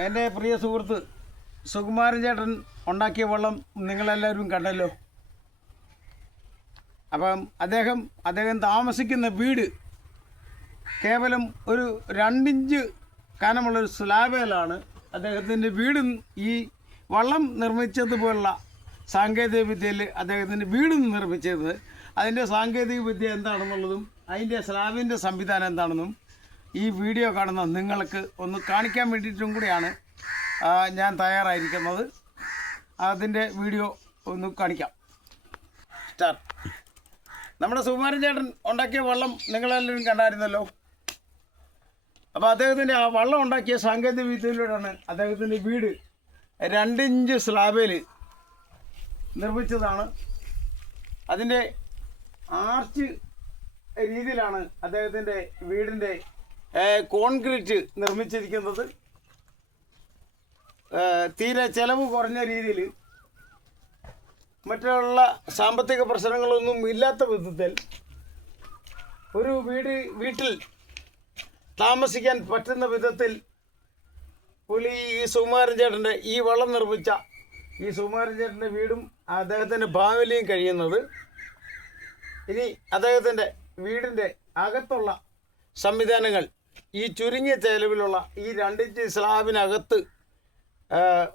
എൻ്റെ പ്രിയ സുഹൃത്ത് സുകുമാരൻ ചേട്ടൻ ഉണ്ടാക്കിയ വെള്ളം നിങ്ങളെല്ലാവരും കണ്ടല്ലോ. അപ്പം അദ്ദേഹം താമസിക്കുന്ന വീട് കേവലം ഒരു 2 ഇഞ്ച് കനമുള്ളൊരു സ്ലാബിലാണ് അദ്ദേഹത്തിൻ്റെ വീടും ഈ വള്ളം നിർമ്മിച്ചതുപോലുള്ള സാങ്കേതിക വിദ്യയിൽ അദ്ദേഹത്തിൻ്റെ വീടും നിർമ്മിച്ചത്. അതിൻ്റെ സാങ്കേതിക വിദ്യ എന്താണെന്നുള്ളതും അതിൻ്റെ സ്ലാബിൻ്റെ സംവിധാനം എന്താണെന്നും ഈ വീഡിയോ കാണുന്ന നിങ്ങൾക്ക് ഒന്ന് കാണിക്കാൻ വേണ്ടിയിട്ടും കൂടിയാണ് ഞാൻ തയ്യാറായിരിക്കുന്നത്. അതിൻ്റെ വീഡിയോ ഒന്ന് കാണിക്കാം. സ്റ്റാർട്ട്. നമ്മുടെ സുകുമാരൻ ചേട്ടൻ ഉണ്ടാക്കിയ വെള്ളം നിങ്ങളെല്ലാവരും കണ്ടായിരുന്നല്ലോ. അപ്പോൾ അദ്ദേഹത്തിൻ്റെ ആ വള്ളം ഉണ്ടാക്കിയ സാങ്കേതിക വിദ്യയിലൂടെയാണ് അദ്ദേഹത്തിൻ്റെ വീട് 2 ഇഞ്ച് സ്ലാബിൽ നിർമ്മിച്ചതാണ്. അതിൻ്റെ ആർച്ച് രീതിയിലാണ് അദ്ദേഹത്തിൻ്റെ വീടിൻ്റെ കോൺക്രീറ്റ് നിർമ്മിച്ചിരിക്കുന്നത്. തീരെ ചിലവ് കുറഞ്ഞ രീതിയിൽ മറ്റുള്ള സാമ്പത്തിക പ്രശ്നങ്ങളൊന്നും ഇല്ലാത്ത വിധത്തിൽ ഒരു വീട്ടിൽ താമസിക്കാൻ പറ്റുന്ന വിധത്തിൽ ഈ സുകുമാരൻ ചേട്ടൻ്റെ ഈ വള്ളം നിർമ്മിച്ച ഈ സുകുമാരൻ ചേട്ടൻ്റെ വീടും അദ്ദേഹത്തിൻ്റെ ഫാമിലിയും കഴിയുന്നത്. ഇനി അദ്ദേഹത്തിൻ്റെ വീടിൻ്റെ അകത്തുള്ള സംവിധാനങ്ങൾ ഈ ചുരുങ്ങിയ ചെലവിലുള്ള ഈ 2 ഇഞ്ച് സ്ലാബിനകത്ത്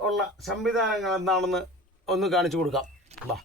ഉള്ള സംവിധാനങ്ങൾ എന്താണെന്ന് ഒന്ന് കാണിച്ചു കൊടുക്കാം. വാ.